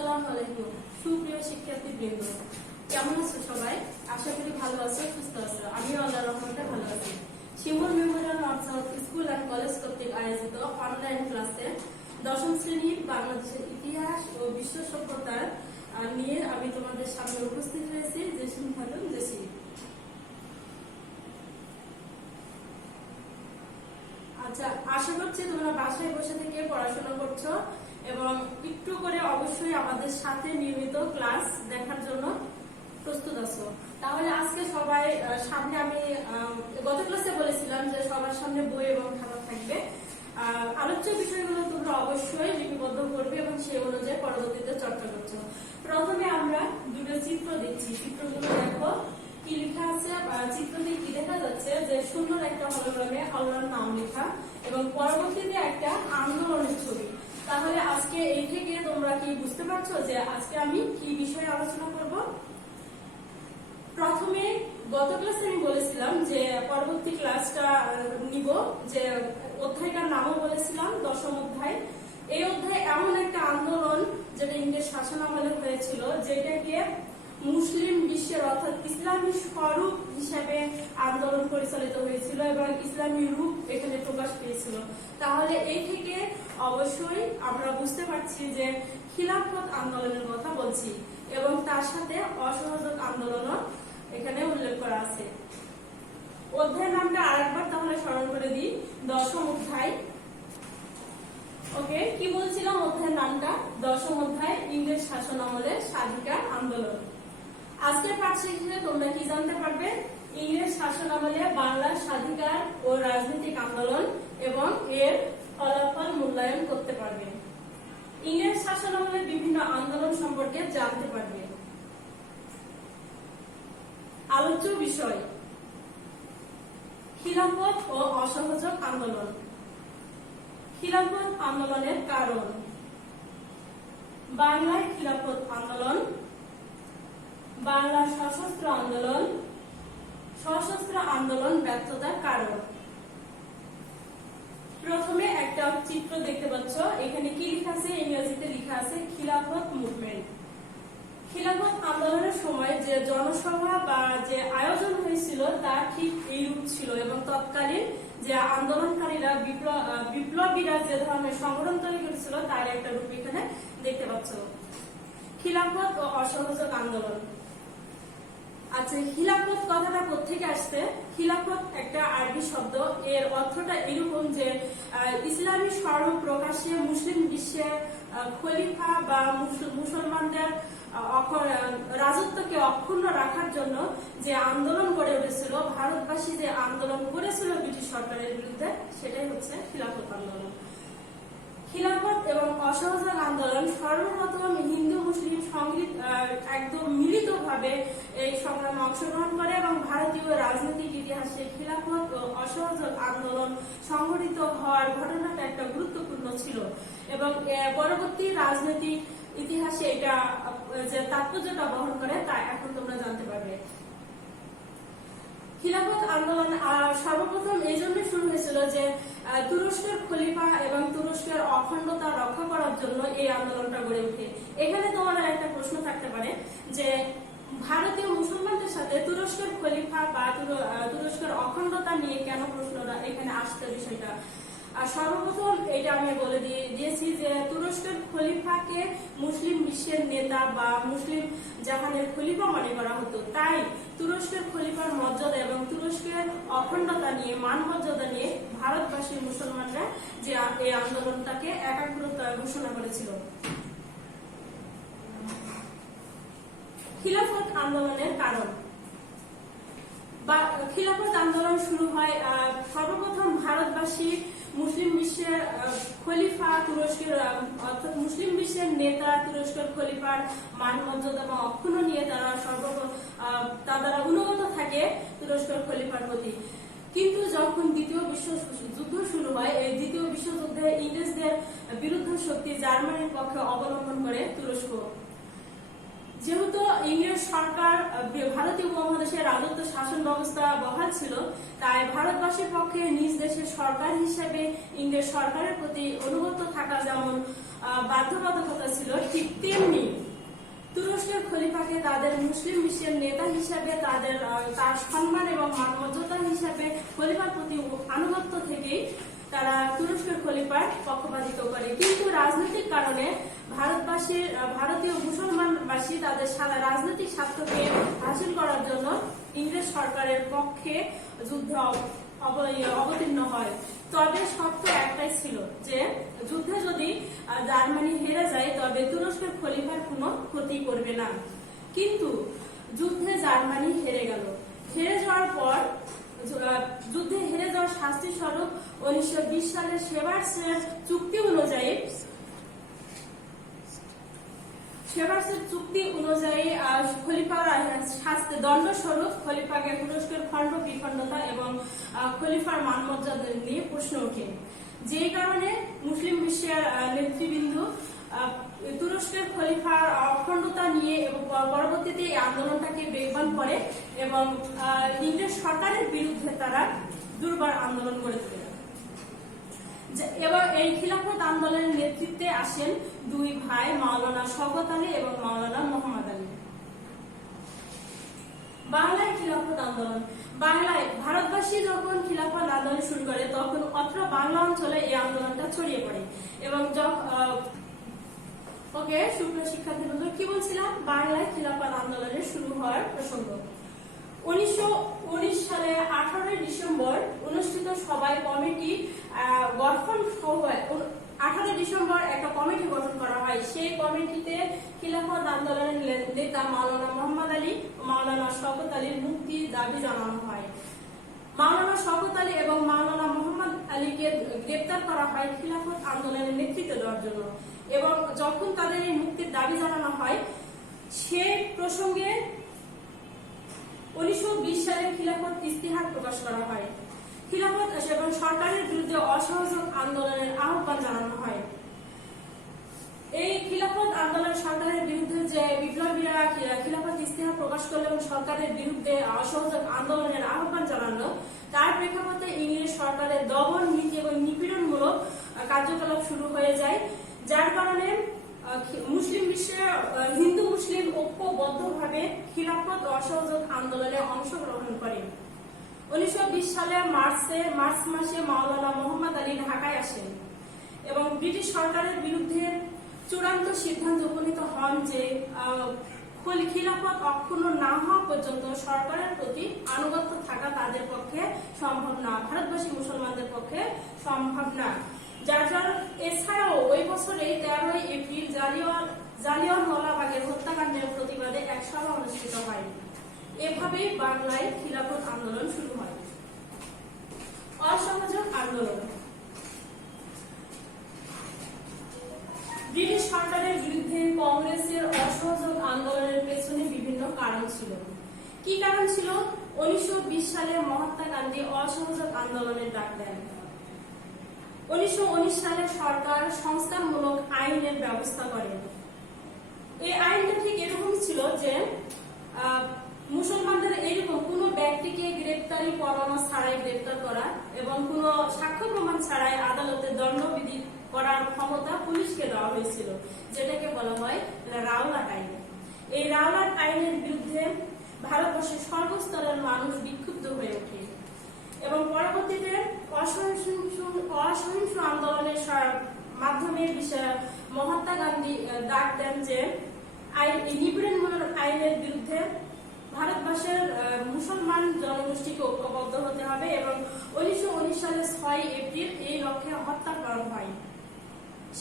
আসসালামু আলাইকুম সুপ্রিয় শিক্ষার্থীবৃন্দ, কেমন আছো সবাই? আশা করি ভালো আছো, সুস্থ আছো। আমি আল্লাহর রহমতে ভালো আছি। Shimul memorial north south school and college কর্তৃক আয়োজিত অনলাইন ক্লাসে দশম শ্রেণীর বাংলাদেশের ইতিহাস ও বিশ্ব সভ্যতার নিয়ে আমি তোমাদের সামনে উপস্থিত হয়েছি। জেসিম খাতুন জেসি। আচ্ছা, আশা করছি তোমরা বাসায় বসে থেকে পড়াশোনা করছো এবং একটু করে অবশ্যই আমাদের সাথে নিয়মিত ক্লাস দেখার জন্য প্রস্তুত আছো। তাহলে আজকে সবাই সামনে আমি গত ক্লাসে বলেছিলাম যে সবার সামনে বই এবং খাতা থাকবে। আলোচ্য বিষয়গুলো তোমরা অবশ্যই লিপিবদ্ধ করবে এবং সেই অনুযায়ী পরবর্তীতে চর্চা করছো। প্রথমে আমরা দুটো চিত্র দেখছি। চিত্রগুলো দেখো কি লেখা আছে। চিত্রটি কি দেখা যাচ্ছে যে সুন্দর একটা হলোগ্রামে আল্লাহর নাম লেখা এবং পরবর্তীতে একটা আন্দোলনের ছবি। তাহলে আজকে এই থেকে তোমরা কি বুঝতে পারছো যে আজকে আমি কি বিষয়ে আলোচনা করব? প্রথমে গত ক্লাসে আমি বলেছিলাম যে পরবর্তী ক্লাসটা নিব, যে অধ্যায়টার নামও বলেছিলাম দশম অধ্যায়। এই অধ্যায় এমন একটা আন্দোলন যেটা ইংরেজ শাসনামলে হয়েছিল, যেটাকে মুসলিম বিশ্বের অর্থাৎ ইসলামী স্বরূপ হিসেবে আন্দোলন পরিচালিত হয়েছিল এবং ইসলামী রূপ এখানে প্রকাশ পেয়েছিল। তাহলে এই থেকে অবশ্যই আমরা বুঝতে পারছি যে খিলাফত আন্দোলনের কথা বলছি এবং তার সাথে অসহযোগ আন্দোলনও এখানে উল্লেখ করা আছে। অধ্যায়ের নামটা আরেকবার তাহলে স্মরণ করে দিই, দশম অধ্যায়। ওকে, কি বলছিলাম? অধ্যায়ের নামটা দশম অধ্যায়, ইংরেজ শাসন আমলে স্বাধিকার আন্দোলন। আজকের পাঠ শেষে তোমরা কি জানতে পারবে? ইংরেজ শাসন আমলে বাংলার স্বাধিকার ও রাজনৈতিক আন্দোলন এবং এর ফলাফল মূল্যায়ন করতে পারবে। ইংরেজ শাসন আমলে বিভিন্ন আন্দোলন সম্পর্কে জানতে পারবে। আলোচ্য বিষয় খিলাফত ও অসহযোগ আন্দোলন। খিলাফত আন্দোলনের কারণ, বাংলায় খিলাফত আন্দোলন, বাংলার সশস্ত্র আন্দোলন, সশস্ত্র আন্দোলন ব্যর্থতার কারণ। প্রথমে একটা চিত্র দেখতে পাচ্ছ, এখানে কি লেখা আছে? ইংরেজিতে লেখা আছে খিলাফত মুভমেন্ট। খিলাফত আন্দোলনের সময় যে জনসভা বা যে আয়োজন হয়েছিল তা ঠিক এইরূপ ছিল এবং তৎকালীন যে আন্দোলনকারীরা বিপ্লবীরা যে ধরনের সংগঠন তৈরি করেছিল তার একটা রূপ এখানে দেখতে পাচ্ছ। খিলাফত ও অসহযোগ আন্দোলন। আচ্ছা, খিলাফত কথাটা কোত্থেকে আসছে? খিলাফত একটা আরবি শব্দ, এর অর্থটা এরকম যে ইসলামী স্বরূপ প্রকাশে মুসলিম বিশ্বের খলিফা বা মুসলমানদের রাজত্বকে অক্ষুণ্ণ রাখার জন্য যে আন্দোলন গড়ে উঠেছিল, ভারতবাসী যে আন্দোলন করেছিল ব্রিটিশ সরকারের বিরুদ্ধে, সেটাই হচ্ছে খিলাফত আন্দোলন। খিলাফত এবং অসহযোগ আন্দোলন সর্বপ্রথম হিন্দু মুসলিম একদম মিলিতভাবে এই সংগ্রামে অংশগ্রহণ করে এবং ভারতীয় রাজনৈতিক ইতিহাসে খিলাফত ও অসহযোগ আন্দোলন সংঘটিত হওয়ার ঘটনাটা একটা গুরুত্বপূর্ণ ছিল এবং পরবর্তী রাজনৈতিক ইতিহাসে এটা যে তাৎপর্যটা বহন করে তা এখন তোমরা জানতে পারবে। খিলাফত আন্দোলন সর্বপ্রথম এই জন্য শুরু হয়েছিল যে তুরস্কের খলিফা এবং তুরস্কের অখণ্ডতা রক্ষা করার জন্য এই আন্দোলনটা গড়ে ওঠে। এখানে তোমাদের একটা প্রশ্ন থাকতে পারে যে ভারতীয় মুসলমানদের সাথে তুরস্কের খলিফা বা তুরস্কের অখণ্ডতা নিয়ে কেন প্রশ্নটা এখানে আসতে বিষয়টা। সর্বপ্রথম এটা আমি বলে দিয়েছি যে তুরস্কের খলিফাকে মুসলিম বিশ্বের নেতা বা মুসলিম জাহানের খলিফা মনে করা হতো, তাই তুরস্কের খলিফার মর্যাদা এবং তুরস্কের অখণ্ডতা নিয়ে মান মর্যাদা নিয়ে ভারতবাসী মুসলমানরা যে এই আন্দোলনটাকে একাগ্রতা ঘোষণা করেছিল। খিলাফত আন্দোলনের কারণ বা খিলাফত আন্দোলন শুরু হয় সর্বপ্রথম ভারতবাসী মুসলিম বিশ্বের খলিফা তুরস্কের অর্থাৎ মুসলিম বিশ্বের নেতা তুরস্কের খলিফার মান মর্যাদা বা অক্ষুণ্ণ নিয়ে তারা অনুগত থাকে তুরস্কের খলিফার প্রতি। কিন্তু যখন দ্বিতীয় বিশ্বযুদ্ধ শুরু হয়, এই দ্বিতীয় বিশ্বযুদ্ধে ইংরেজদের বিরুদ্ধ শক্তি জার্মানির পক্ষে অবলম্বন করে তুরস্ক। যেহেতু ইংরেজ সরকার ভারতীয় উপমহাদেশের রাজত্ব শাসন ব্যবস্থা বহাল ছিল, তাই ভারতবাসীর পক্ষে নিজ দেশের সরকার হিসেবে ইংরেজ সরকারের প্রতি অনুগত থাকা যেমন বাধ্যবাধকতা ছিল, ঠিক তেমনি খলিফাকে তাদের মুসলিম বিশ্বের নেতা হিসাবে তার সম্মান এবং মর্যাদা হিসাবে খলিফার প্রতি আনুগত্য থেকেই তারা তুরস্কের খলিফার পক্ষপাতিত্ব করে। কিন্তু রাজনৈতিক কারণে ভারতীয় মুসলমানবাসী তাদের রাজনৈতিক স্বার্থকে হাসিল করার জন্য ইংরেজ সরকারের পক্ষে যুদ্ধে অবতীর্ণ হয়। তবে শর্ত একটাই ছিল যে যুদ্ধে যদি জার্মানি হেরে যায় তবে তুরস্কের খলিফার কোনো ক্ষতি করবে না। কিন্তু যুদ্ধে জার্মানি হেরে গেল। হেরে যাওয়ার পর যুদ্ধে হেরে যাওয়ার শাস্তি স্বরূপ 1920 সালের সেভার্সের চুক্তি অনুযায়ী খলিফার শাস্তি দণ্ড স্বরূপ খলিফাকে তুরস্কের খণ্ড বিখণ্ডতা এবং খলিফার মানমর্যাদা নিয়ে প্রশ্ন ওঠে। যে কারণে মুসলিম বিশ্বের নেতৃবৃন্দ তুরস্কের খলিফার অখণ্ডতা নিয়ে এবং পরবর্তীতে এই আন্দোলনটাকে বেগবান করে এবং ইংরেজ সরকারের বিরুদ্ধে তারা দুর্বার আন্দোলন করে তোলে। এবং এই খিলাফত আন্দোলনের নেতৃত্বে আসেন দুই ভাই, মাওলানা শওকত আলী এবং মাওলানা মোহাম্মদ আলী। বাংলায় খিলাফত আন্দোলন। বাংলায় ভারতবাসী যখন খিলাফত আন্দোলন শুরু করে তখন অত্র বাংলা অঞ্চলে এই আন্দোলনটা ছড়িয়ে পড়ে এবং সুপ্রিয় শিক্ষার্থীবৃন্দ, কি বলছিলাম? বাংলায় খিলাফত আন্দোলনের শুরু হওয়ার প্রসঙ্গ। 1919 সালে 18 ডিসেম্বর অনুষ্ঠিত সভায় কমিটি গঠন 18 ডিসেম্বর একটা কমিটি গঠন করা হয়। সেই কমিটিতে খিলাফত আন্দোলনের নেতা মাওলানা মোহাম্মদ আলী ও মাওলানা শওকত আলীর মুক্তির দাবি জানানো হয়। মাওলানা শওকত আলী এবং মাওলানা মোহাম্মদ আলীকে গ্রেপ্তার করা হয় খিলাফত আন্দোলনের নেতৃত্ব দেওয়ার জন্য এবং যখন তাদের এই মুক্তির দাবি জানানো হয় সে প্রসঙ্গে 1920 সালে খিলাফত ইস্তিহার প্রকাশ করা হয়। খিলাফত এবং সরকারের বিরুদ্ধে অসহযোগ আন্দোলনের আহ্বান জানানো হয়। এই খিলাফত আন্দোলন সরকারের বিরুদ্ধে যে বিপ্লবীরা খিলাফত ইস্তিহার প্রকাশ করলো এবং সরকারের বিরুদ্ধে অসহযোগ আন্দোলনের আহ্বান জানানো, তার প্রেক্ষাপটে ইংরেজ সরকারের দমন নীতি এবং নিপীড়নমূলক কার্যকলাপ শুরু হয়ে যায়, যার কারণে মুসলিম বিশ্বে হিন্দু মুসলিম ঐক্যবদ্ধভাবে খিলাফত অসহযোগ আন্দোলনে অংশগ্রহণ করে। 1920 সালের মার্চ মাসে মাওলানা মোহাম্মদ আলী ঢাকায় আসেন এবং ব্রিটিশ সরকারের বিরুদ্ধে চূড়ান্ত সিদ্ধান্ত উপনীত হন যে খিলাফত অক্ষুণ্ণ না হওয়া পর্যন্ত সরকারের প্রতি আনুগত্য থাকা তাদের পক্ষে সম্ভব না, ভারতবাসী মুসলমানদের পক্ষে সম্ভব না। এছাড়াও ওই বছরে 13 এপ্রিল জালিয়ানওয়ালাবাগের হত্যাকাণ্ডের প্রতিবাদে এক সভা অনুষ্ঠিত হয়। এভাবেই বাংলায় খিলাফত আন্দোলন শুরু হয়। অসহযোগ আন্দোলন। ব্রিটিশ সরকারের বিরুদ্ধে কংগ্রেসের অসহযোগ আন্দোলনের পেছনে বিভিন্ন কারণ ছিল। কি কারণ ছিল? 1920 সালে মহাত্মা গান্ধী অসহযোগ আন্দোলনের ডাক দেন। 1919 সালে সরকার সংস্কারমূলক আইনের ব্যবস্থা করে। এই আইনটা ঠিক এরকম ছিল যে মুসলমানদের এইরকম কোন ব্যক্তিকে গ্রেপ্তারি পরোয়ানা ছাড়াই গ্রেপ্তার করা এবং কোন সাক্ষ্য প্রমাণ ছাড়াই আদালতে দণ্ডবিধি করার ক্ষমতা পুলিশকে দেওয়া হয়েছিল, যেটাকে বলা হয় রাওলাট আইন। এই রাওলাট আইনের বিরুদ্ধে ভারতবর্ষের সর্বস্তরের মানুষ বিক্ষুব্ধ হয়ে ওঠে এবং পরবর্তীতে অসহিংস আন্দোলনের মাধ্যমে মহাত্মা গান্ধী ডাক দেন যে নিপীড়নমূলক আইনের বিরুদ্ধে ভারতবর্ষের মুসলমান জনগোষ্ঠীকে ঐক্যবদ্ধ হতে হবে এবং 1919 সালের 6 এপ্রিল এই লক্ষ্যে হত্যা পালন হয়।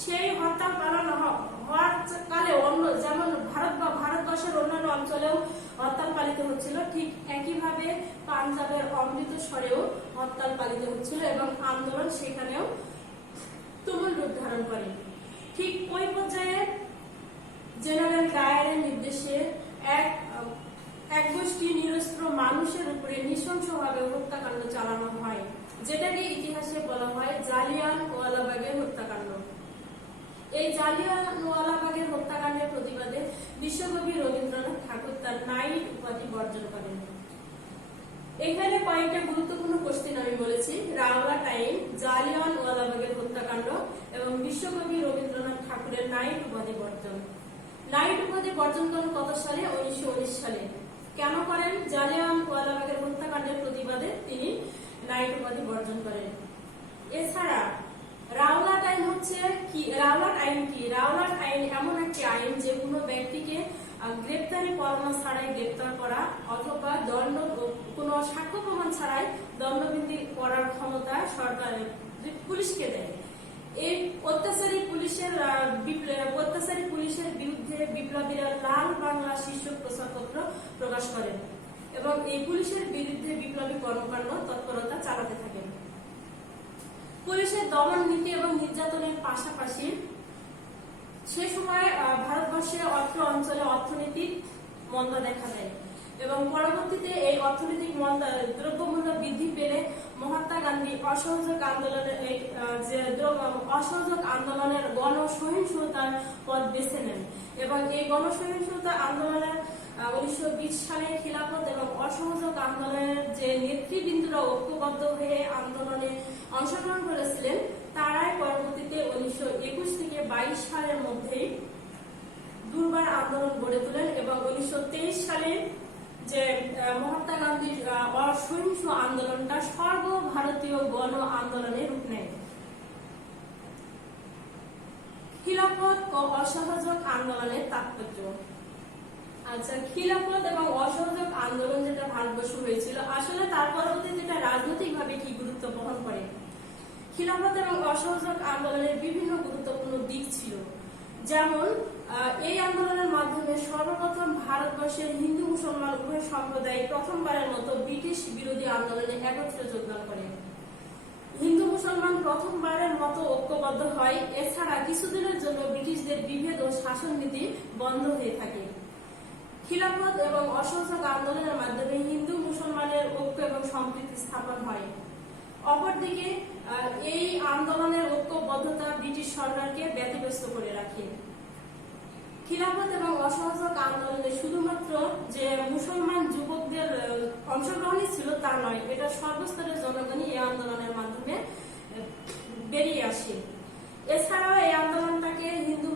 সেই হত্যা পালন হওয়ার কালে যেমন ভারতবর্ষের অন্যান্য অঞ্চলেও হরতাল পালিত হচ্ছিল, ঠিক একইভাবে পাঞ্জাবের অমৃতসরেও হরতাল পালিত হচ্ছিল এবং আন্দোলন সেখানেও তুমুল রূপ ধারণ করে। ঠিক ওই পর্যায়ে জেনারেল ডায়ারের নির্দেশে এক গোষ্ঠী নিরস্ত্র মানুষের উপরে নৃশংসভাবে হত্যাকাণ্ড চালানো হয়, যেটাকে ইতিহাসে বলা হয় জালিয়ানওয়ালাবাগের হত্যাকাণ্ড। এই জালিয়ানওয়ালাবাগের হত্যাকাণ্ডের প্রতিবাদে বিশ্বকবি রবীন্দ্রনাথ ঠাকুর তার নাইট উপাধি বর্জন করেন। এখানে কয়েকটা গুরুত্বপূর্ণ কোশ্চেন আমি বলেছি: রাওলাট আইন, জালিয়ানওয়ালাবাগের হত্যাকাণ্ড এবং বিশ্বকবি রবীন্দ্রনাথ ঠাকুরের নাইট উপাধি বর্জন। নাইট উপাধি বর্জন করেন কত সালে? 1919 সালে। কেন করেন? জালিয়ানওয়ালাবাগের হত্যাকাণ্ডের প্রতিবাদে তিনি নাইট উপাধি বর্জন করেন। এছাড়া রাওলাট আইন হচ্ছে কি? রাওলাট আইন কি? রাওলাট আইন এমন একটি আইন যে কোনো ব্যক্তিকে গ্রেপ্তারি পরোয়ানা ছাড়াই গ্রেপ্তার করা অথবা দণ্ড কোনো সাক্ষ্য প্রমাণ ছাড়াই দণ্ডবিধি করার ক্ষমতা সরকারের পুলিশকে দেয়। এই অত্যাচারী পুলিশের বিরুদ্ধে বিপ্লবীরা লাল বাংলা শীর্ষক প্রচারপত্র প্রকাশ করেন এবং এই পুলিশের বিরুদ্ধে বিপ্লবী কর্মকাণ্ড তৎপরতা চালাতে থাকেন। পুলিশের দমন নীতি এবং নির্যাতনের পাশাপাশি সে সময় ভারতবর্ষের অত্র অঞ্চলে অর্থনৈতিক মন্দা দেখা দেয় এবং পরবর্তীতে এই অর্থনৈতিক মন্দা দ্রব্যমূল্য বৃদ্ধি পেলে মহাত্মা গান্ধী অসহযোগ আন্দোলনের গণসহিংসতার পথ বেছে নেন এবং এই গণসহিংসতা আন্দোলনের 1920 সালে খিলাফত এবং অসহযোগ আন্দোলনের যে নেতৃবৃন্দরা ঐক্যবদ্ধ হয়ে আন্দোলনে অংশগ্রহণ করেছিলেন তারাই পরবর্তীতে 1921 থেকে 22 সালের মধ্যে দুর্বার আন্দোলন গড়ে তোলেন এবং 1923 সালে যে মহাত্মা গান্ধীর অসহিংস আন্দোলনটা সর্বভারতীয় গণ আন্দোলনে রূপ নেয়। খিলাফত ও অসহযোগ আন্দোলনের তাৎপর্য। আচ্ছা, খিলাফত এবং অসহযোগ আন্দোলন যেটা ভারতবর্ষ হয়েছিল আসলে তার পরবর্তীতে যেটা রাজনৈতিকভাবে কি গুরুত্ব বহন করে। খিলাফত এবং অসহযোগ আন্দোলনের বিভিন্ন গুরুত্বপূর্ণ দিক ছিল, যেমন এই আন্দোলনের মাধ্যমে সর্বপ্রথম ভারতবর্ষের হিন্দু মুসলমান উভয় সম্প্রদায় প্রথমবারের মতো ব্রিটিশ বিরোধী আন্দোলনে একত্রে যোগদান করে। হিন্দু মুসলমান প্রথমবারের মতো ঐক্যবদ্ধ হয়। এছাড়া কিছুদিনের জন্য ব্রিটিশদের বিভেদ ও শাসন নীতি বন্ধ হয়ে থাকে। খিলাফত এবং অসহযোগ আন্দোলনের মাধ্যমে হিন্দু মুসলমানের ঐক্য এবং সম্প্রীতি স্থাপন হয়। অপরদিকে এই আন্দোলনের ঐক্যবদ্ধতা ব্রিটিশ সরকারকে ব্যতিব্যস্ত করে রাখে। খিলাফত এবং অসহযোগ আন্দোলনে শুধুমাত্র যে মুসলমান যুবকদের অংশগ্রহণই ছিল তা নয়, এটা সর্বস্তরের জনগণই এই আন্দোলনের মাধ্যমে বেরিয়ে আসে। এছাড়াও এই আন্দোলনটাকে হিন্দু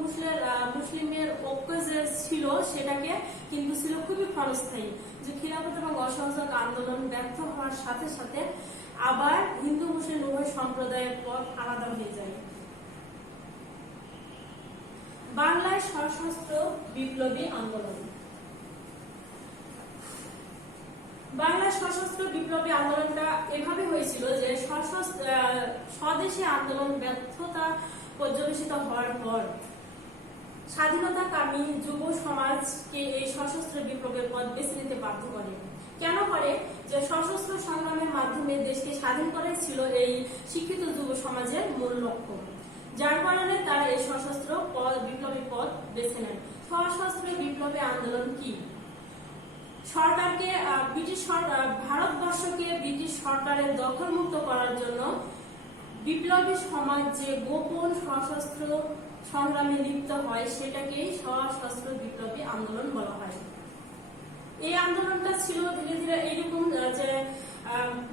মুসলিমের ঐক্য যে ছিল সেটাকে কিন্তু ছিল খুবই ক্ষণস্থায়ী। যে খিলাফত এবং অসহযোগ আন্দোলন ব্যর্থ হওয়ার সাথে সাথে আবার হিন্দু মুসলিম উভয় সম্প্রদায়ের পথ আলাদা হয়ে যায়। বাংলায় সশস্ত্র বিপ্লবী আন্দোলন। বাংলার সশস্ত্র বিপ্লবী আন্দোলনটা এভাবে হয়েছিল যে স্বদেশী আন্দোলন ব্যর্থতা পর্যবেসিত হওয়ার পর স্বাধীনতাকামী যুব সমাজকে এই সশস্ত্র বিপ্লবের পথ বেছে নিতে বাধ্য করে। কেন করে? যে সশস্ত্র সংগ্রামের মাধ্যমে দেশকে স্বাধীন করাই ছিল এই শিক্ষিত যুব সমাজের মূল লক্ষ্য, যার কারণে তারা এই সশস্ত্র বিপ্লবী পথ বেছে নেন। সশস্ত্র বিপ্লবী আন্দোলন কি? ভারতবর্ষকে ব্রিটিশ সরকারের দখলমুক্ত করার জন্য বিপ্লবী সমাজ যে গোপন সশস্ত্র সংগ্রামে লিপ্ত হয় সেটাকেই সশস্ত্র বিপ্লবী আন্দোলন বলা হয়। এই আন্দোলনটা ছিল ধীরে ধীরে এইরকম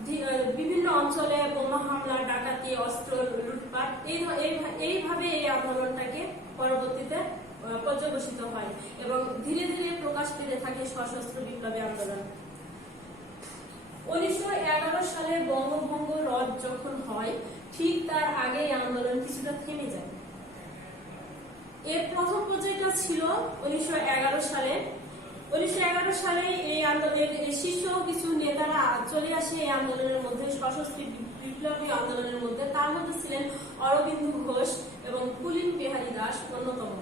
যে বিভিন্ন অঞ্চলে বোমা হামলা, ডাকাতি, অস্ত্র লুটপাট এইভাবে এই আন্দোলনটাকে পরবর্তীতে পর্যবসিত হয় এবং ধীরে ধীরে প্রকাশ পেতে থাকে সশস্ত্র বিপ্লবী আন্দোলন। 1911 সালে বঙ্গভঙ্গ রদ যখন হয় ঠিক তার আগে এই আন্দোলন কিছুটা থেমে যায়। এর প্রথম পর্যায়টা ছিল 1911 সালে। 1911 সালে এই আন্দোলনের শীর্ষ কিছু নেতারা চলে আসে এই আন্দোলনের মধ্যে, সশস্ত্র বিপ্লবী আন্দোলনের মধ্যে। তার মধ্যে ছিলেন অরবিন্দ ঘোষ এবং পুলিন বিহারী দাস অন্যতম।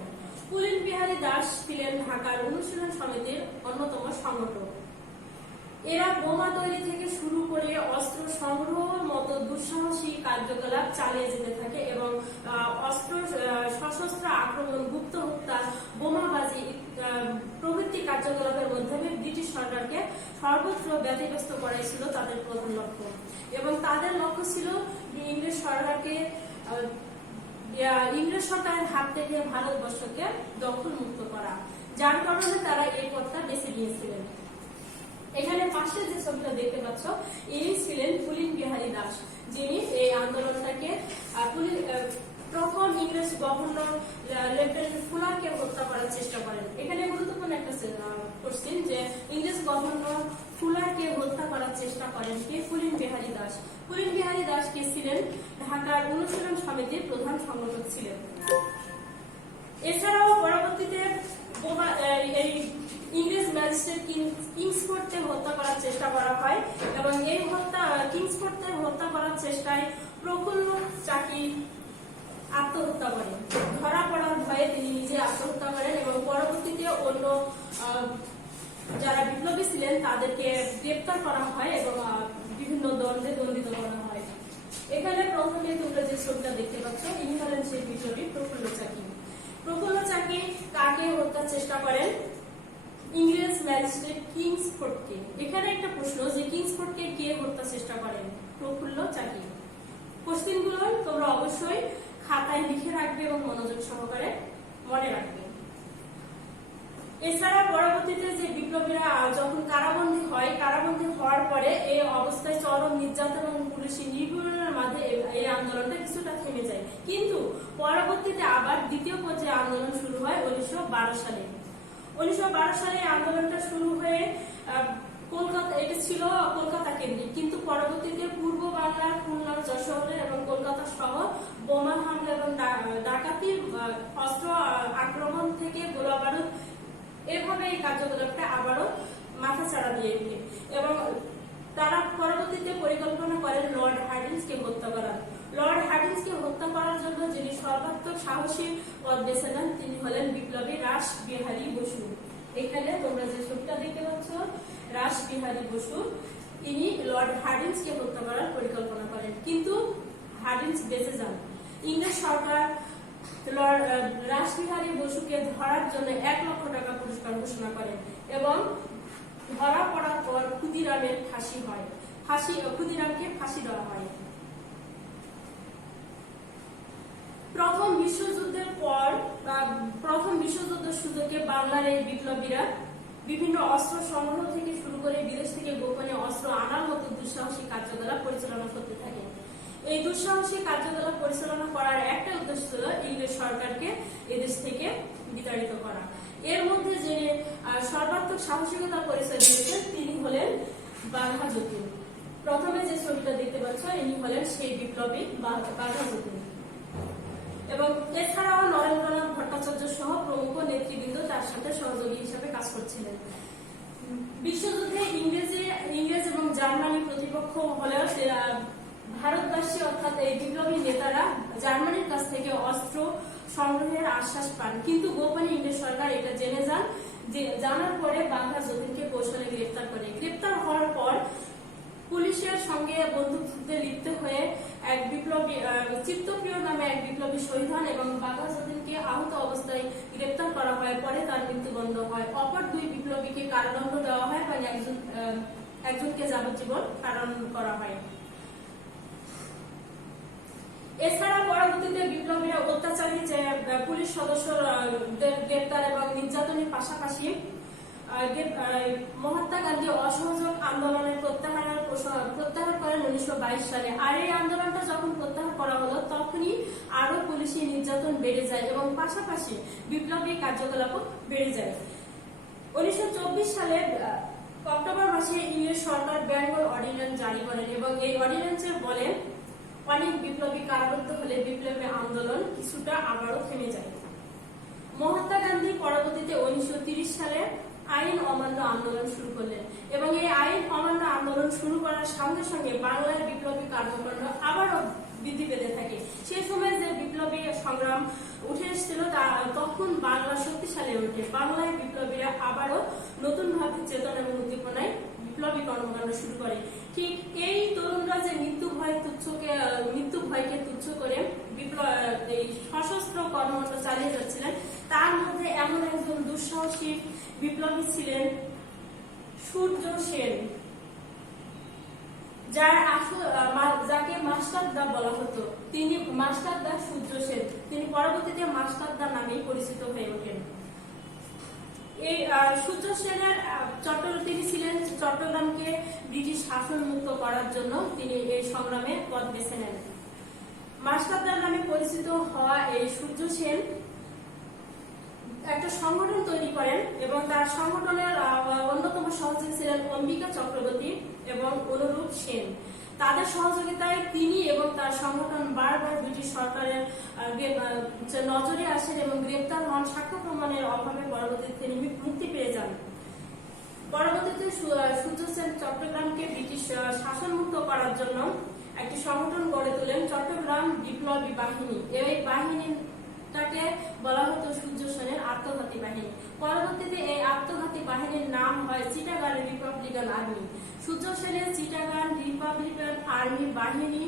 পুলিন বিহারী দাস ছিলেন ঢাকার অনুশীলন সমিতির অন্যতম সংগঠক। এরা বোমা তৈরি থেকে শুরু করে অস্ত্র সংগ্রহের মতো দুঃসাহসী কার্যকলাপ চালিয়ে যেতে থাকে এবং সশস্ত্র আক্রমণ, গুপ্ত হত্যা, বোমাবাজি প্রভৃতি কার্যকলাপের মাধ্যমে ব্রিটিশ সরকারকে সর্বত্র ব্যতিব্যস্ত করাই ছিল তাদের প্রধান লক্ষ্য এবং তাদের লক্ষ্য ছিল ইংরেজ সরকারের হাত থেকে ভারতবর্ষকে দখলমুক্ত করা, যার কারণে তারা এই পথটা বেছে নিয়েছিলেন। এখানে পাশে যে ছবিটা দেখতে পাচ্ছ ইনি ছিলেন পুলিন বিহারী দাস, যিনি এই আন্দোলনটাকে প্রথম ইংরেজ গভর্নর লেফটেন্যান্ট ফুলারকে হত্যা করার চেষ্টা করেন ফুলারকে হত্যা করার চেষ্টা করেন কে? পুলিন বিহারী দাস। পুলিন বিহারী দাস কে ছিলেন? ঢাকার অনুশীলন সমিতির প্রধান সংগঠক ছিলেন। এছাড়াও পরবর্তীতে এই ইংরেজ ম্যাজিস্ট্রেট কিংসফোর্ডকে হত্যা করার চেষ্টা করা হয় এবং এই কিংসফোর্ডকে হত্যা করার চেষ্টায় প্রফুল্ল চাকি আত্মহত্যা করেন। ধরা পড়ার ভয়ে তিনি নিজে আত্মহত্যা করেন এবং পরবর্তীতে অন্য যারা বিপ্লবী ছিলেন তাদেরকে গ্রেপ্তার করা হয় এবং বিভিন্ন দণ্ডে দণ্ডিত করা হয়। এখানে প্রথমে তোমরা যে ছবিটা দেখতে পাচ্ছ, ইনি হলেন সেই বিপ্লবী প্রফুল্ল চাকি। প্রফুল্ল চাকি কাকে হত্যার চেষ্টা করেন? ইংরেজ ম্যাজিস্ট্রেট কিংসফোর্ডকে। এখানে একটা প্রশ্ন যে কিংসফোর্ডকে কে হত্যার চেষ্টা করেন? প্রফুল্ল চাকি। কোশ্চেনগুলো তোমরা অবশ্যই খাতায় লিখে রাখবে এবং মনোযোগ সহকারে মনে রাখবে। এছাড়া পরবর্তীতে যে বিপ্লবীরা যখন কারাবন্দী হয়, কারাবন্দী হওয়ার পরে এই অবস্থায় চরম নির্যাতন এবং পুলিশি নিপীড়নের মাঝে এই আন্দোলনটা কিছুটা থেমে যায়, কিন্তু পরবর্তীতে আবার দ্বিতীয় পর্যায়ে আন্দোলন শুরু হয় 1912 সালে। 1912 সালে আন্দোলনটা শুরু হয়ে কলকাতা, এটা ছিল কলকাতা কেন্দ্রিক, কিন্তু পরবর্তীতে পূর্ব বাংলার খুলনা, যশোর এবং কলকাতা সহ বোমা হামলা এবং ডাকাতি, অস্ত্র আক্রমণ থেকে গোলা বারুদ, এভাবে এই কার্যকলাপটা আবারও মাথাচাড়া দিয়ে ওঠে এবং তারা পরবর্তীতে পরিকল্পনা করেন লর্ড হার্ডিঞ্জকে হত্যা করার। লর্ড হার্ডিঞ্জকে হত্যা করার জন্য যিনি সর্বাত্মক সাহসী পথ বেছে নেন তিনি হলেন বিপ্লবী রাসবিহারী বসু। এখানে তোমরা যে ছবিটা দেখতে পাচ্ছ, রাসবিহারী বসু, ইনি লর্ড হার্ডিঞ্জকে হত্যা করার পরিকল্পনা করেন, কিন্তু হার্ডিঞ্জ বেঁচে যান। ইংরেজ সরকার রাসবিহারী বসুকে ধরার জন্য 1 লক্ষ টাকা পুরস্কার ঘোষণা করেন এবং ধরা পড়ার পর ক্ষুদিরামের ফাঁসি হয়। ক্ষুদিরামকে ফাঁসি দেওয়া হয়। প্রথম বিশ্বযুদ্ধের পর প্রথম বিশ্বযুদ্ধের সুযোগে বাংলার এই বিপ্লবীরা বিভিন্ন অস্ত্র সংগ্রহ থেকে শুরু করে বিদেশ থেকে গোপনে অস্ত্র আনার মতো দুঃসাহসিক কার্যকলাপ পরিচালনা করতে থাকে। এই দুঃসাহসিক কার্যকলাপ পরিচালনা করার একটা উদ্দেশ্য ছিল ইংরেজ সরকারকে এদেশ থেকে বিতাড়িত করা। এর মধ্যে যে সর্বাত্মক সাহসিকতা পরিচয় দিয়েছেন তিনি হলেন বাঘা যতীন। প্রথমে যে ছবিটা দেখতে পাচ্ছ ইনি হলেন সেই বিপ্লবী বাঘা যতীন। এবং এছাড়াও নরেন্দ্রনাথ ভট্টাচার্য সহ প্রমুখ নেতৃবৃন্দ তার সাথে সহযোগী হিসেবে কাজ করছিলেন। বিশ্বযুদ্ধে ইংরেজ এবং জার্মানি প্রতিপক্ষ হলেও ভারতবাসী অর্থাৎ এই বিপ্লবী নেতারা জার্মানির কাছ থেকে অস্ত্র সংগ্রহের আশ্বাস পান, কিন্তু গোপনে ইংরেজ সরকার এটা জেনে যান। জানার পরে বাঘা যতীনকে কৌশলে গ্রেপ্তার করে। গ্রেপ্তার হওয়ার পর পুলিশের সঙ্গে বন্দুকযুদ্ধে লিপ্ত হয়ে এক বিপ্লবী চিত্তপ্রিয় নামে এক বিপ্লবী শহীদ হন এবং বাঘা যতীনকে আহত অবস্থায় গ্রেপ্তার করা হয়। পরে তার মৃত্যুদণ্ড হয়। অপর 2 বিপ্লবীকে কারাদণ্ড দেওয়া হয় এবং একজনকে যাবজ্জীবন কারাদণ্ড করা হয়। এছাড়া পরবর্তীতে বিপ্লবীরা অত্যাচারী যে পুলিশ সদস্যদের গ্রেপ্তার এবং নির্যাতনের পাশাপাশি মহাত্মা গান্ধী অসহযোগ আন্দোলনের প্রত্যাহার করেন 1922 সালে। আর এই আন্দোলনটা যখন প্রত্যাহার করা হলো তখনই আরো পুলিশি নির্যাতন বেড়ে যায় এবং পাশাপাশি বিপ্লবী কার্যকলাপও বেড়ে যায়। 1924 সালে অক্টোবর মাসে ইংরেজ সরকার বেঙ্গল অর্ডিন্যান্স জারি করেন এবং এই অর্ডিন্যান্সের বলে অনেক বিপ্লবী কারারুদ্ধ হলে বিপ্লবী আন্দোলন কিছুটা আবারও থেমে যায়। মহাত্মা গান্ধী পরবর্তীতে 1930 সালে আইন অমান্য আন্দোলন শুরু করলেন এবং এই আইন অমান্য আন্দোলন শুরু করার সঙ্গে সঙ্গে বাংলার বিপ্লবী কর্মকাণ্ড আবারও বৃদ্ধি পেতে থাকে। সেই সময় যে বিপ্লবী সংগ্রাম উঠে এসেছিল তখন বাংলা শক্তিশালী ওঠে। বাংলায় বিপ্লবীরা আবারও নতুন ভাবে চেতন এবং উদ্দীপনায় বিপ্লবী কর্মকাণ্ড শুরু করে। ঠিক এই তরুণরা যে মৃত্যু ভয়কে তুচ্ছ করে এই সশস্ত্র কর্মকাণ্ড চালিয়ে যাচ্ছিলেন, তার মধ্যে এমন একজন দুঃসাহসী বিপ্লবী ছিলেন সূর্য সেন, যাকে মাস্টারদা বলা হতো। তিনি মাস্টারদা সূর্য সেন, তিনি পরবর্তীতে মাস্টারদা নামেই পরিচিত হয়ে ওঠেন। এই সূর্য সেনের তিনি ছিলেন চট্টগ্রামকে ব্রিটিশ শাসন মুক্ত করার জন্য তিনি এই সংগ্রামে পথ বেছে নেন। মাস্টারদা নামে পরিচিত হওয়া এই সূর্য সেন একটা সংগঠন তৈরি করেন এবং তার সংগঠনের অন্যতম সহযোগী ছিলেন অম্বিকা চক্রবর্তী এবং অনুরূপ সেন। তাদের সহযোগিতায় তিনি এবং তার সংগঠন বারবার ব্রিটিশ সরকারের নজরে আসেন এবং গ্রেপ্তার হন। সাক্ষ্য প্রমাণের অভাবে পরবর্তীতে তিনি মুক্তি পেয়ে যান। পরবর্তীতে সূর্য সেন চট্টগ্রামকে ব্রিটিশ শাসনমুক্ত করার জন্য একটি সংগঠন গড়ে তোলেন, চট্টগ্রাম বিপ্লবী বাহিনী। এই বাহিনীটাকে বলা হতো সূর্য সেনের আত্মঘাতী বাহিনী। পরবর্তীতে এই আত্মঘাতী বাহিনীর নাম হয় চিটাগাং রিপাবলিকান আর্মি। সূর্য সেনের চিটাগাং রিপাবলিকান আর্মি বাহিনী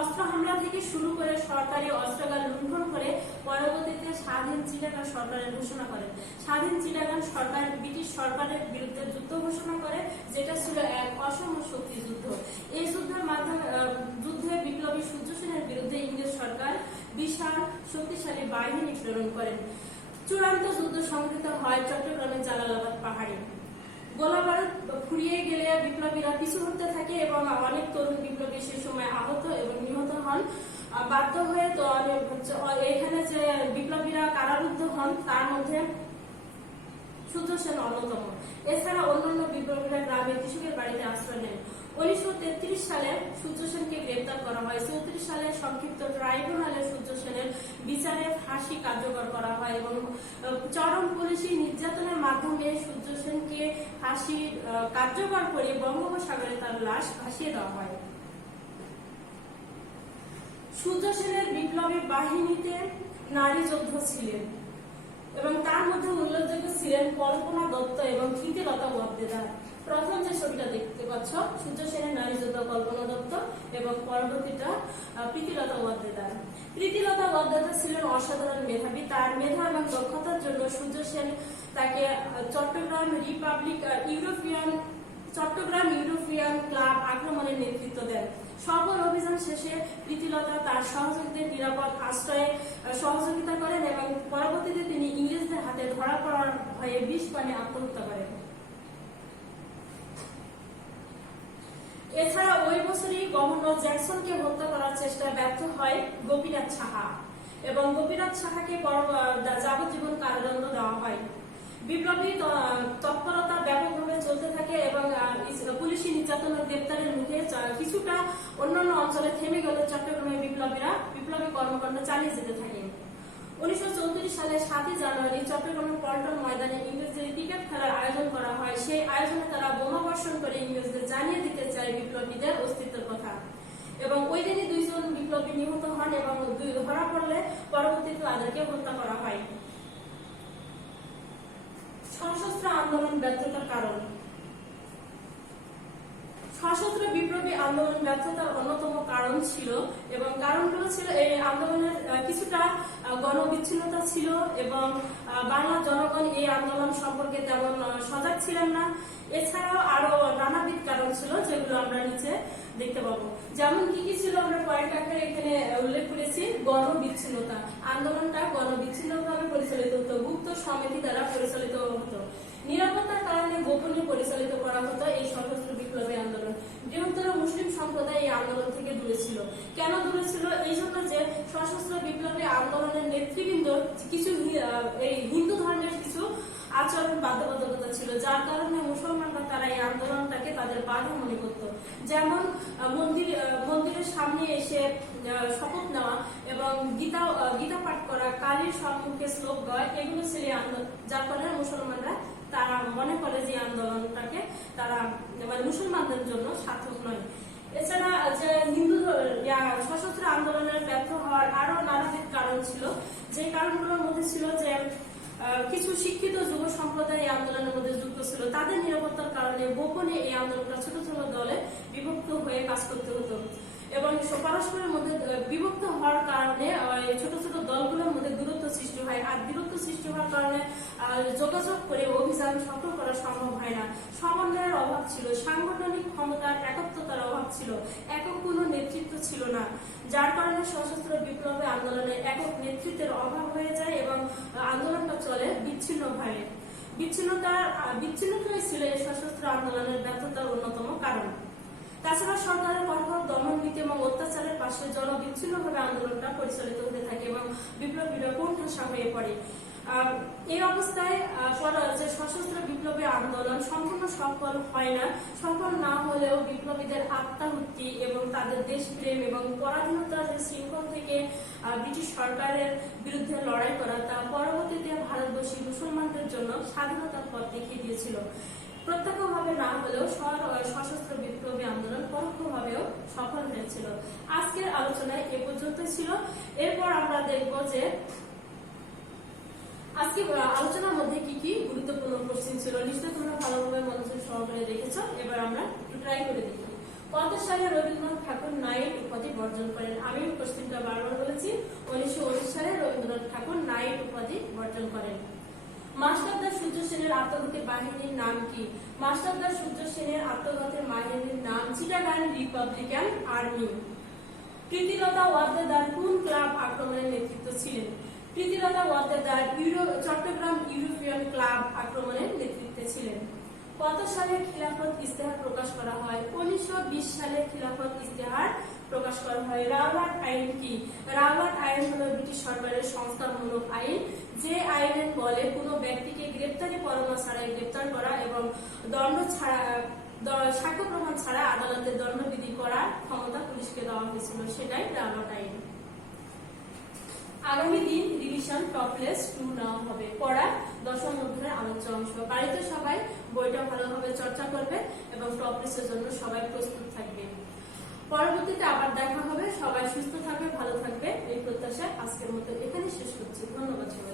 অস্ত্র হামলা থেকে শুরু করে সরকারি অস্ত্রাগার লুণ্ঠন করে পরবর্তীতে স্বাধীন চিটাগাং সরকারের ঘোষণা করেন। স্বাধীন চিটাগাং সরকার ব্রিটিশ সরকারের বিরুদ্ধে যুদ্ধ ঘোষণা করে, যেটা ছিল এক অসম শক্তি যুদ্ধ। এই যুদ্ধে বিপ্লবী সূর্য সেনের বিরুদ্ধে ইংরেজ সরকার বিশাল শক্তিশালী বাহিনী প্রেরণ করেন। চূড়ান্ত যুদ্ধ সংঘটিত হয় চট্টগ্রামের জালালাবাদ পাহাড়ে। গোলাবারুদ ফুরিয়ে গেলে বিপ্লবীরা পিছু হতে থাকে এবং অনেক তরুণ বিপ্লবী সে সময় আহত এবং নিহত হন। বাধ্য হয়ে তো এখানে যে বিপ্লবীরা কারারুদ্ধ হন তার মধ্যে সূর্য সেন অন্যতম। এছাড়া অন্যান্য বিপ্লবীরা গ্রামের কৃষকের বাড়িতে আশ্রয় নেন। 1933 সালে সূর্য সেনকে গ্রেপ্তার করা হয়। 34 সালে সংক্ষিপ্ত ট্রাইব্যুনালে সূর্য সেনের বিচারে ফাঁসি কার্যকর করা হয় এবং চরম পুলিশি নির্যাতনের মাধ্যমে সূর্য সেনকে ফাঁসি কার্যকর করে বঙ্গোপসাগরে তার লাশ ভাসিয়ে দেওয়া হয়। সূর্য সেনের বিপ্লবী বাহিনীতে নারী যোদ্ধা ছিলেন এবং তার মধ্যে উল্লেখযোগ্য ছিলেন কল্পনা দত্ত এবং প্রীতিলতা ওয়াদ্দেদার। প্রথম যে ছবিটা দেখতে পাচ্ছ সূর্য সেনের নারী যোদ্ধা কল্পনা দত্ত এবং পরবর্তীটা প্রীতিলতা ওয়াদ্দেদার। প্রীতিলতা ওয়াদ্দেদার ছিলেন অসাধারণ মেধাবী। তার মেধা এবং দক্ষতার জন্য সূর্য সেন তাকে চট্টগ্রাম ইউরোপিয়ান ক্লাব আক্রমণের নেতৃত্ব দেন। সফল অভিযান শেষে প্রীতিলতা তার সহযোগীদের নিরাপদ আশ্রয়ে সহযোগিতা করেন এবং পরবর্তীতে তিনি ইংরেজদের হাতে ধরা পড়ার ভয়ে বিষ পানে আত্মহত্যা করেন। এছাড়া ওই বছরই গভর্নর জ্যাকসনকে হত্যা করার চেষ্টায় ব্যর্থ হয় গোপীনাথ সাহা এবং গোপীনাথ সাহাকে যাবজ্জীবন কারাদণ্ড দেওয়া হয়। বিপ্লবী তৎপরতা ব্যাপকভাবে চলতে থাকে এবং পুলিশি নির্যাতনের গ্রেপ্তারের মুখে কিছুটা অন্যান্য অঞ্চলে থেমে গেলে চট্টগ্রামের বিপ্লবী কর্মকাণ্ড চালিয়ে যেতে থাকে। 1934 সালে 7 জানুয়ারি চট্টগ্রামের পল্টন ময়দানে ইংরেজদের ক্রিকেট খেলার আয়োজন করা হয়। সেই আয়োজনে তারা বোমা বর্ষণ করে ইংরেজদের জানিয়ে দিতে চায় বিপ্লবীদের অস্তিত্বের কথা এবং ওই দিনই 2 জন বিপ্লবী নিহত হন এবং ধরা পড়লে পরবর্তীতে তাদেরকে হত্যা করা হয়। সশস্ত্র আন্দোলন ব্যর্থতার কারণ। সশস্ত্র বিপ্লবী আন্দোলন ব্যর্থতার অন্যতম কারণ ছিল এবং কারণগুলো ছিল এই আন্দোলনের কিছুটা গণবিচ্ছিন্নতা ছিল এবং বাংলার জনগণ এই আন্দোলন সম্পর্কে তেমন সজাগ ছিলেন না। এছাড়াও আরো নানাবিধ কারণ ছিল যেগুলো আমরা নিচে দেখতে পাবো। যেমন কি কি ছিল আমরা পয়েন্ট আকারে এখানে উল্লেখ করেছি। গণবিচ্ছিন্নতা, আন্দোলনটা গণবিচ্ছিন্নভাবে পরিচালিত হতো, গুপ্ত সমিতি দ্বারা পরিচালিত হতো। নিরাপত্তার কারণে গোপনে পরিচালিত করা হতো এই সশস্ত্র বিপ্লবী আন্দোলন। বৃহত্তর মুসলিম সম্প্রদায় এই আন্দোলন থেকে দূরে ছিল। কেন দূরে ছিল? এই জন্য যে সশস্ত্র বিপ্লবী আন্দোলনের নেতৃবৃন্দ কিছু এই হিন্দু ধর্মের কিছু আচরণ বাধ্যবাধকতা ছিল, যার কারণে মুসলমানরা তারা এই আন্দোলনটাকে তাদের বাধা মনে করত। যেমন মন্দিরের সামনে এসে শপথ নেওয়া এবং গীতা পাঠ করা, কালীর সম্মুখে শ্লোক গাওয়া, এগুলো ছিল যার কারণে মুসলমানরা তারা মনে করে যে আন্দোলনটাকে তারা মুসলমানদের জন্য সার্থক নয়। এছাড়া যে হিন্দু সশস্ত্র আন্দোলনের ব্যর্থ হওয়ার আরো নানাবিধ কারণ ছিল, যে কারণগুলোর মধ্যে ছিল যে কিছু শিক্ষিত যুব সম্প্রদায় এই আন্দোলনের মধ্যে যুক্ত ছিল। তাদের নিরাপত্তার কারণে গোপনে এই আন্দোলনটা ছোট ছোট দলে বিভক্ত হয়ে কাজ করতে হতো এবং পরস্পরের মধ্যে বিভক্ত হওয়ার কারণে ছোট ছোট দলগুলোর মধ্যে দূরত্ব সৃষ্টি হয়। আর দূরত্ব সৃষ্টি হওয়ার কারণে যোগাযোগ করে অভিযান সফল করা সম্ভব হয় না। সমন্বয়ের অভাব ছিল, সাংগঠনিক ক্ষমতার একত্রতার অভাব ছিল, একক কোনো নেতৃত্ব ছিল না, যার কারণে সশস্ত্র বিপ্লবী আন্দোলনের একক নেতৃত্বের অভাব হয়ে যায় এবং আন্দোলনটা চলে বিচ্ছিন্নভাবে। বিচ্ছিন্নতাই ছিল এই সশস্ত্র আন্দোলনের ব্যর্থতার অন্যতম কারণ। তাছাড়া সরকারের কঠোর দমন নীতি এবং অত্যাচারের পাশে জনবিচ্ছিন্নভাবে আন্দোলনটা পরিচালিত হতে থাকে। বিপ্লবীরা কোণঠাসা হয়ে পড়ে। এই অবস্থায় যে সশস্ত্র বিপ্লবী আন্দোলন সম্পূর্ণ সফল হয় না। সফল না হলেও বিপ্লবীদের আত্মাহুতি এবং তাদের দেশপ্রেম এবং পরাধীনতার শৃঙ্খল থেকে ব্রিটিশ সরকারের বিরুদ্ধে লড়াই করা তা পরবর্তীতে ভারতবর্ষী মুসলমানদের জন্য স্বাধীনতার পথ দেখিয়ে দিয়েছিল। প্রত্যক্ষভাবে না হলেও সশস্ত্র বিপ্লবী আন্দোলন পরোক্ষভাবেও সফল হয়েছিল। আজকের আলোচনায় এ পর্যন্ত ছিল। এরপর আমরা দেখব যে আজকে আলোচনার মধ্যে কি কি গুরুত্বপূর্ণ কোশ্চেন ছিল। নিশ্চয়ই তোমরা ভালোভাবে মনোযোগ সহকারে দেখেছো। এবার আমরা একটু ট্রাই করে দেখি। কত সালে রবীন্দ্রনাথ ঠাকুর নাইট উপাধি বর্জন করেন? আমি কোশ্চেনটা বারবার বলেছি। 1919 সালে রবীন্দ্রনাথ ঠাকুর নাইট উপাধি বর্জন করেন। মাস্টারদার সূর্য সেনের আত্মঘাতী বাহিনীর নাম কি? মাস্টারদার সূর্য সেনের আত্মঘাতী বাহিনীর নাম চিটাগাং রিপাবলিকান আর্মি। প্রীতিলতা ওয়াদ্দেদার কোন ক্লাব আক্রমণের নেতৃত্ব ছিলেন? প্রীতিলতা ওয়াদ্দেদার চট্টগ্রাম ইউরোপিয়ান ক্লাব আক্রমণের নেতৃত্বে ছিলেন। কত সালে খিলাফত ইস্তেহার প্রকাশ করা হয়? 1920 সালে খিলাফত ইস্তেহার প্রকাশ করা হয়। রাওলাট আইন কি? রাওলাট আইন হলো ব্রিটিশ সরকারের সংস্কারমূলক আইন, যে আইনের বলে কোনো ব্যক্তিকে গ্রেপ্তারি পরোয়ানা ছাড়াই গ্রেপ্তার করা এবং দণ্ড ছাড়া সাক্ষ্য প্রমাণ ছাড়া আদালতে দণ্ডবিধি করার ক্ষমতা পুলিশকে দেওয়া হয়েছিল, সেটাই রাওলাট আইন। আগামী দিন রিভিশন টপলেস 2 নেওয়া হবে। পড়া দশম অধ্যায়ের আলোচ্য অংশ। বাড়িতে সবাই বইটা ভালোভাবে চর্চা করবে এবং টপলেসের জন্য সবাই প্রস্তুত থাকবে। পরবর্তীতে আবার দেখা হবে। সবাই সুস্থ থাকবে, ভালো থাকবে এই প্রত্যাশা আজকের মতো এখানে শেষ করছি। ধন্যবাদ সবাই।